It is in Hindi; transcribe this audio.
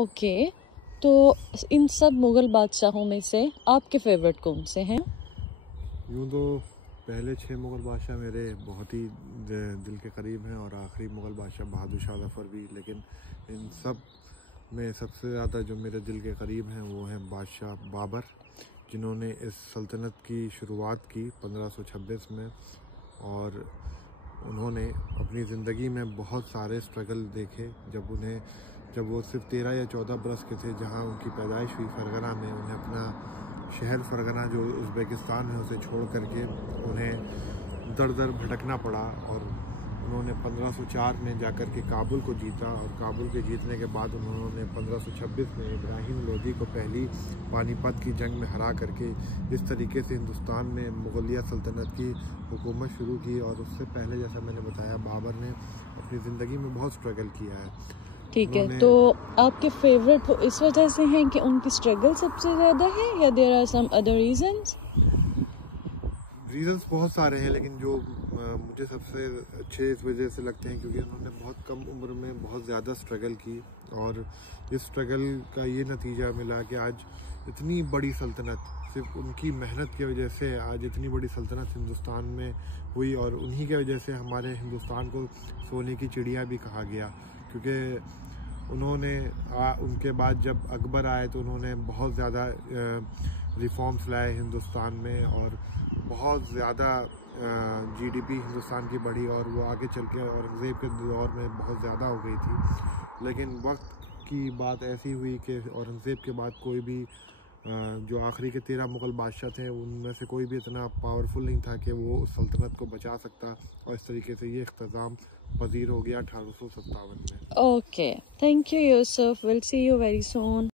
ओके, तो इन सब मुग़ल बादशाहों में से आपके फेवरेट कौन से हैं? यूँ तो पहले 6 मुग़ल बादशाह मेरे बहुत ही दिल के करीब हैं और आखिरी मुग़ल बादशाह बहादुर शाह ज़फ़र भी, लेकिन इन सब में सबसे ज़्यादा जो मेरे दिल के करीब हैं वो हैं बादशाह बाबर, जिन्होंने इस सल्तनत की शुरुआत की 1526 में। और उन्होंने अपनी ज़िंदगी में बहुत सारे स्ट्रगल देखे। जब वो सिर्फ 13 या 14 बरस के थे, जहाँ उनकी पैदाइश हुई फरगना में, उन्हें अपना शहर फरगना जो उज़्बेकिस्तान है उसे छोड़ करके उन्हें दर दर भटकना पड़ा। और उन्होंने 1504 में जाकर के काबुल को जीता, और काबुल के जीतने के बाद उन्होंने 1526 में इब्राहिम लोदी को पहली पानीपत की जंग में हरा करके इस तरीके से हिंदुस्तान में मुग़लिया सल्तनत की हुकूमत शुरू की। और उससे पहले, जैसा मैंने बताया, बाबर ने अपनी ज़िंदगी में बहुत स्ट्रगल किया है। ठीक है, तो आपके फेवरेट वो इस वजह से हैं कि उनकी स्ट्रगल सबसे ज़्यादा है, या there are some other reasons? Reasons बहुत सारे हैं, लेकिन जो मुझे सबसे अच्छे इस वजह से लगते हैं क्योंकि उन्होंने बहुत कम उम्र में बहुत ज़्यादा स्ट्रगल की, और इस स्ट्रगल का ये नतीजा मिला कि आज इतनी बड़ी सल्तनत, सिर्फ उनकी मेहनत की वजह से आज इतनी बड़ी सल्तनत हिंदुस्तान में हुई। और उन्हीं की वजह से हमारे हिंदुस्तान को सोने की चिड़िया भी कहा गया, क्योंकि उन्होंने उनके बाद जब अकबर आए तो उन्होंने बहुत ज़्यादा रिफॉर्म्स लाए हिंदुस्तान में, और बहुत ज़्यादा जीडीपी हिंदुस्तान की बढ़ी, और वो आगे चल के औरंगज़ेब के दौर में बहुत ज़्यादा हो गई थी। लेकिन वक्त की बात ऐसी हुई कि औरंगज़ेब के बाद कोई भी जो आखिरी के 13 मुग़ल बादशाह थे, उनमें से कोई भी इतना पावरफुल नहीं था कि वो उस सल्तनत को बचा सकता, और इस तरीके से ये इख्तिताम पजीर हो गया 1857 में। Okay, thank you Yusuf, will see you very soon.